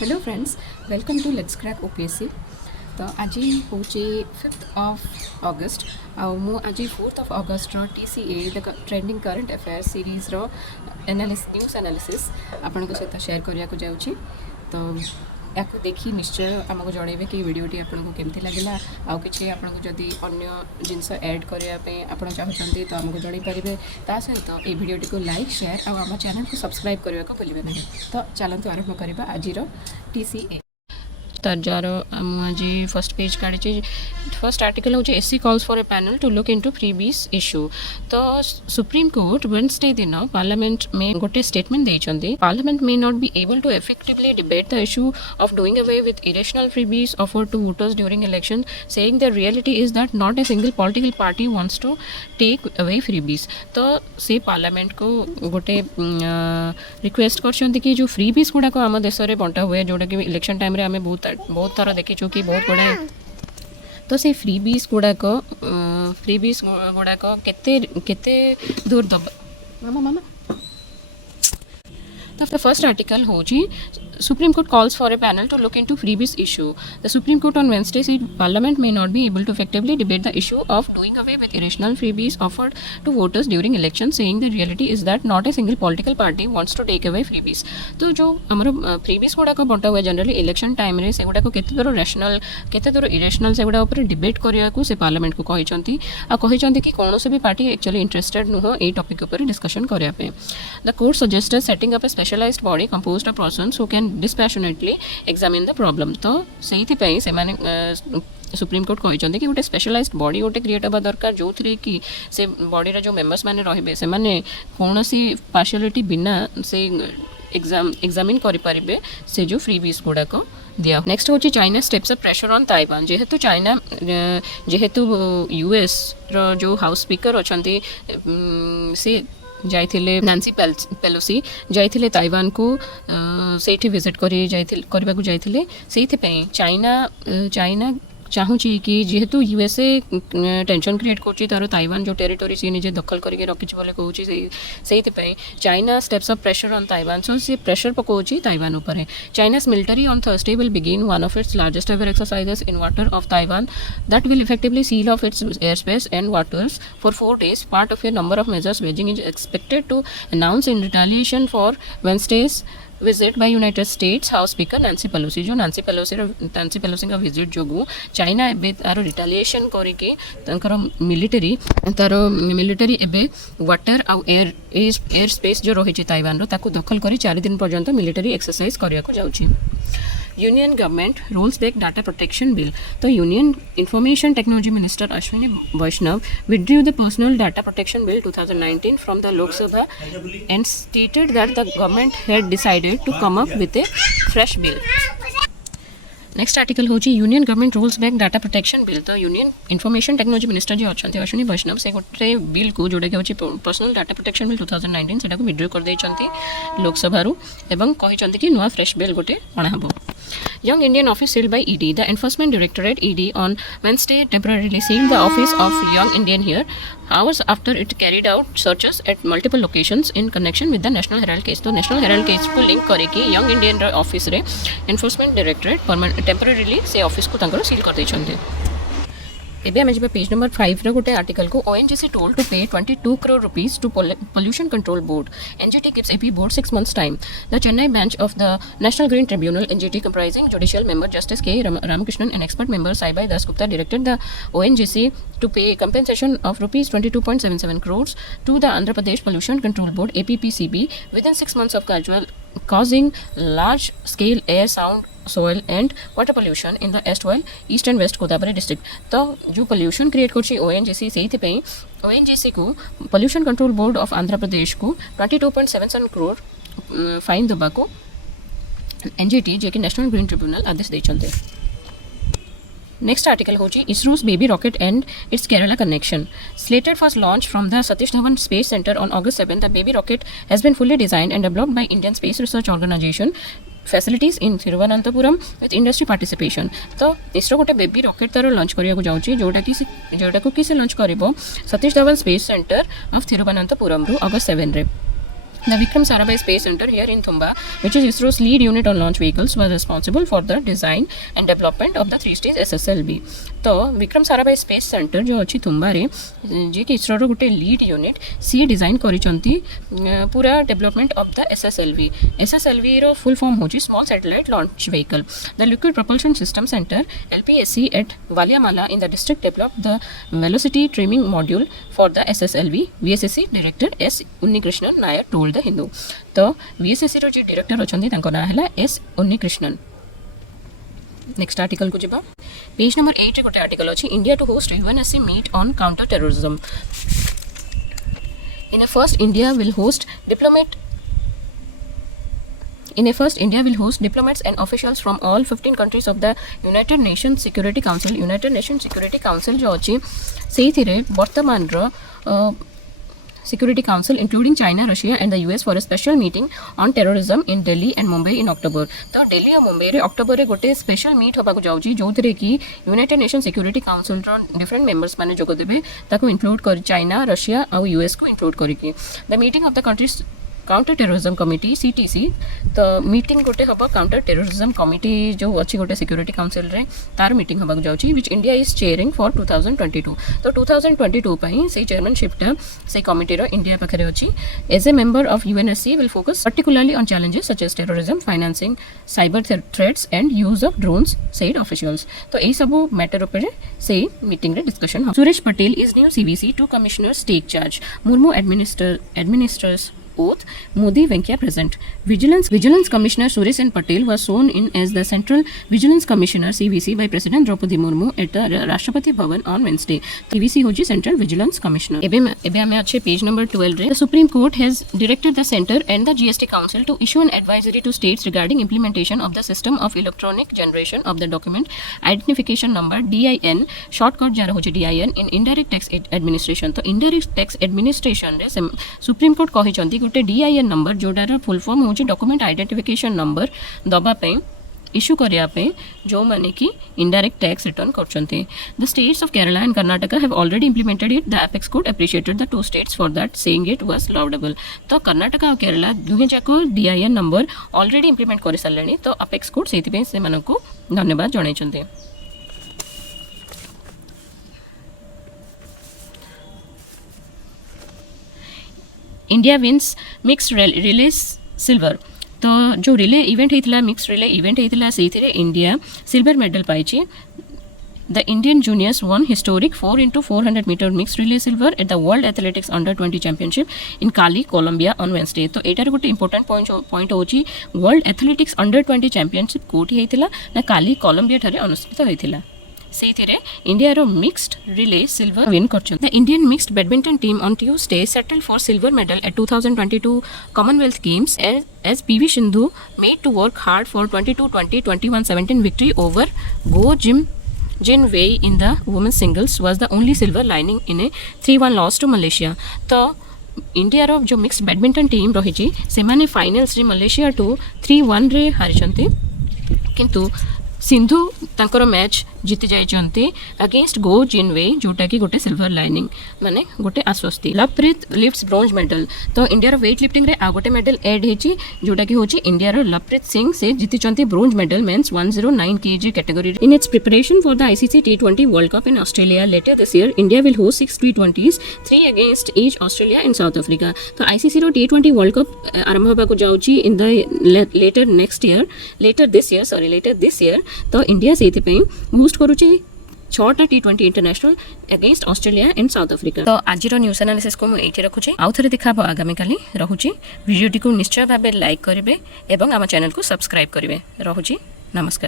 Hello friends, welcome to let's crack OPSC. तो आज हूँ 5th ऑफ ऑगस्ट आज 4th of August TCA the trending current affair series news analysis आपण सहित share करने को जाऊँगी। तो या देखी निश्चय आमको जनइबे कि वीडियोटी आपको केमती लगे आउ कि आपको जदि अन्य जिनस ऐड करने आप चाहते तो आमको जन पारे ता सहित ये वीडियोटी को लाइक शेयर आम चैनल को सब्सक्राइब करने को भूलें नहीं। तो चलते आरंभ करवा आज TCA। तार आज फर्स्ट पेज काढ़ी फर्स्ट आर्टिकल हूँ SC calls for a panel to look into freebies issue. तो सुप्रीम कोर्ट वेडनेसडे दिन पार्लियामेंट में गोटे स्टेटमेंट देइछंती, parliament may not be able to effectively debate the issue of doing away with irrational freebies offered to voters during election, saying the reality is that not a single political party wants to take away freebies. तो से parliament को गोटे request करछंती कि जो freebies गुड़ाक आम देश में बंटा हुए जोटा कि इलेक्शन टाइम आम बहुत थर देखीचु कि बहुत गुड़ाए तो से फ्रीबीज गुड़ाक केते दूर दबा मामा मामा। The first article होची Supreme Court calls for a panel to look into freebies issue. The Supreme Court on Wednesday said Parliament may not be able to effectively debate the issue of doing away with irrational freebies offered to voters during elections, saying the reality is that not a single political party wants to take away freebies. तो जो हमरो freebies गुड़ाक बंटा हुए generally election time रे से गुड़ाक केते दूर rational केते दूर इरेशनल से गुड़ा ऊपर डिबेट करिया को से पार्लियामेंट को कहिसंती आ कहिसंती कि कोनोसे भी पार्टी एक्चुअली इंटरेस्टेड नुह ए टॉपिक ऊपर डिस्कशन करिया पे। The court suggested setting up a specialized body composed of persons who can dispassionately examine the problem. तो से सुप्रीम कोर्ट कहते कि गोटे स्पेशलाइज्ड बॉडी गोटे क्रिएट होगा दरकार जो थे कि से बॉडी जो मेंबर्स मैंने रही से कौन सी पार्शियलिटी बिना से एग्जामिन करें से जो फ्रीबीज गुड़ाक दिया। नेक्स्ट हूँ China steps up pressure on Taiwan. जेहेतु चाइना जेहेतु यूएस रो जो हाउस स्पीकर अच्छा से जाइथिले नांसी पेलोसी जाइथिले ताइवान को सेठी विजिट करने को जाइथिले सेइथिपई चाइना चाहूँगी कि जेहेतु यूएसए टेंशन क्रिएट कर तार ताइवान जो टेरिटोरी सी निजे दखल करके रखी कहूँ से China steps of pressure on Taiwan. So सी प्रेशर पकाउछि ताइवान उपर। China's military on Thursday will begin one of its largest ever exercises in water of Taiwan that will effectively seal off its airspace and waters for 4 days, part of a number of measures Beijing is expected to announce in retaliation for Wednesday's visit by United States House Speaker Nancy Pelosi. जो नांसी Pelosi का visit जो China एबे तार retaliation करके military एबे water आउ air space जो रही ताइवान ताकू दखल कर 4 दिन पर्यंत मिलिटरी एक्सरसाइज करने को जाउछि। Union government rolls back data protection bill. तो union information technology minister Ashwini Vaishnaw withdrew the personal data protection bill 2019 from the Lok Sabha and stated that the government had decided to come up with a fresh bill. Next article हूँ union government rules back data protection bill. तो union information technology minister जी अच्छा अश्विनी वैष्णव से गोटे bill को जोटा कि personal data protection bill 2019 से विड्रो कर लोकसभा एवं कहते कि नुआ फ्रेश बिल गोटे अणाब। Young Indian office sealed by ED. The Enforcement Directorate ED on Wednesday temporarily sealed the office of Young Indian here hours after it carried out searches at multiple locations in connection with the National Herald case. तो National Herald case को link करके Young Indian office रे Enforcement Directorate temporarily से office को तंकर seal कर देछन्ते। एबे आम जब पेज नंबर 5 रे गोटे आर्टिकल को ONGC told to pay 22 crore rupees to Pollution Control Board. NGT gives AP board 6 months time. The Chennai bench of the National Green Tribunal NGT comprising judicial member Justice K. Ramakrishnan and expert member Saibai Das Gupta directed the ONGC to pay compensation of rupees 22.77 crores to the Andhra Pradesh Pollution Control Board APPCB within 6 months of causing large scale air, sound, soil and water pollution in the erstwhile east and west Godavari district. तो जो pollution create करछि ONGC से ONGC को pollution control board of Andhra Pradesh को 22.77 crore fine दबा को NGT जे कि नेशनल ग्रीन ट्रिब्यूनल आदेश दैछन्ते। नेक्स्ट आर्टिकल हूँ ISRO's baby rocket and its Kerala connection. Slated for launch from the Satish Dhawan Space Center on August 7, the baby rocket has been fully designed and developed by Indian Space Research Organization facilities in Thiruvananthapuram with industry participation. तो इसरो गोटे baby rocket तार launch करने जाऊँगी जोटा को किसी launch कर Satish Dhawan space centre of Thiruvananthapuram रु August 7 रे। The Vikram Sarabhai Space Center here in Thumba, which is ISRO's lead unit on launch vehicles, was responsible for the design and development of the three-stage SSLV. तो Vikram Sarabhai space centre जो अच्छी तुम्बारे जी कि इसरो गोटे lead unit सी design करिसंती पूरा development of the SSLV रो full form होची small satellite launch vehicle. The liquid propulsion system centre LPSC at Valiamala in the district develop the velocity trimming module for the SSLV. VSSC director S Unnikrishnan Nair told the Hindu. तो VSSC रो जी director अछंती तांको ना हला S Unnikrishnan. Next article को जबा page number 8 रे गोटे article अछि India to host UNSC meet on counter terrorism. In a first India will host diplomats and officials from all 15 countries of the United Nations Security Council. United Nations Security Council जो अछि सेहिथिरे वर्तमान रो Security Council including China, Russia and the US for a special meeting on terrorism in Delhi and Mumbai in October. तो दिल्ली और मुंबई रे October रे गोटे special meet होबा को जाउची जोथरे की यूनाइटेड नेशन सिक्योरिटी काउंसिल रो डिफरेंट मेंबर्स माने जोग देबे ताको इंक्लूड कर चाइना, रशिया और यूएस को इंक्लूड करिके the meeting of the countries counter terrorism committee CTC. तो मीटिंग गोटे हम काउंटर टेररिज्म कमिटी जो अच्छी गोटे सिक्योरिटी काउंसिल रे तार मीटिंग होगा जाउची which India is chairing for 2022. तो 2022 पई से चेयरमैनशिपटा से कमिटी रो इंडिया पाखरे अछि. As a member of UNSC will focus particularly on challenges such as terrorism, financing, cyber threats and use of drones said officials. तो एई सब मैटर ऊपर से मीटिंग रे डिस्कशन हो. Suresh Patel is new CVC, 2 commissioners take charge. Murmu administers oath. Modi Venkaya present. Vigilance Commissioner Suresh N. Patel was sworn in as the Central Vigilance Commissioner CVC by President Draupadi Murmu at the Rashtrapati Bhavan on Wednesday. CVC hoji Central Vigilance Commissioner. ebe ame ache page number 12 re. The Supreme Court has directed the Centre and the GST Council to issue an advisory to states regarding implementation of the system of electronic generation of the document identification number DIN, shortcut jara hoji DIN in indirect tax administration. तो indirect tax administration रे Supreme Court कहि चंदी गोटे DIN number जोडार full form होची document identification number दबा पे issue करिया पे जो माने कि इनडायरेक्ट टैक्स रिटर्न करचंते. The states of Kerala and Karnataka have already implemented it. The apex court appreciated the 2 states for that, saying it was laudable. तो कर्नाटका और केरला दुहे जाको DIN नंबर ऑलरेडी इंप्लीमेंट करि सारलेनी. तो एपेक्स कोर्ट सेति पे से मानको धन्यवाद जणाइचंते. India wins mix relay silver. तो जो रिले इवेंट होता मिक्स रिले इवेंट होता से इंडिया सिल्वर मेडल पाई. The Indian juniors won historic 4x400 meter mixed relay silver at the World Athletics Under-20 Championship in Cali, Colombia on Wednesday. तो एटार गोटे important point होची world athletics Under-20 Championship कोठी हेतिला ना काली कोलंबिया ठारे अनुष्ठित हेतिला. सेथिरे इंडिया रो मिक्स्ड रिले सिल्वर विन करछन. The Indian mixed badminton team on Tuesday settled for silver medal at 2022 Commonwealth Games as PV Sindhu made to work hard for 22-20, 21-17 victory over Go Jin Wei in the women's singles was the only silver lining in a 3-1 loss to Malaysia. तो India रो जो mixed badminton team रही से माने finals रे Malaysia to 3-1 रे हारिचंती. किंतु सिंधु तांकर match जीति जाइचंती अगेंस्ट गो जिनवे जोटा कि गोटे सिल्वर लाइनिंग माने गोटे आश्वस्ति. Lovepreet lifts bronze medal. तो इंडिया रो वेट लिफ्टिंग रे आ गोटे मेडल ऐड हेची जोटा कि होची इंडिया रो लवप्रीत सिंह से जीतिचंती bronze medal men's 109 kg category. In its preparation for the ICC T20 World Cup in Australia later this year, India will host 6 T20s, 3 against each Australia and South Africa. तो ICC रो T20 World Cup आरंभ होबा को जाउची in the later this year. तो India सेति पे boost करूची 6टा T20 international against Australia and South Africa. तो आज न्यूज एनालिसिस को मुझे ये रखुचे. आउ थे देखा आगामी काली रहुची. वीडियोटी को निश्चय भाव लाइक करेंगे और आम चैनल को सब्सक्राइब करेंगे. रहुची. नमस्कार.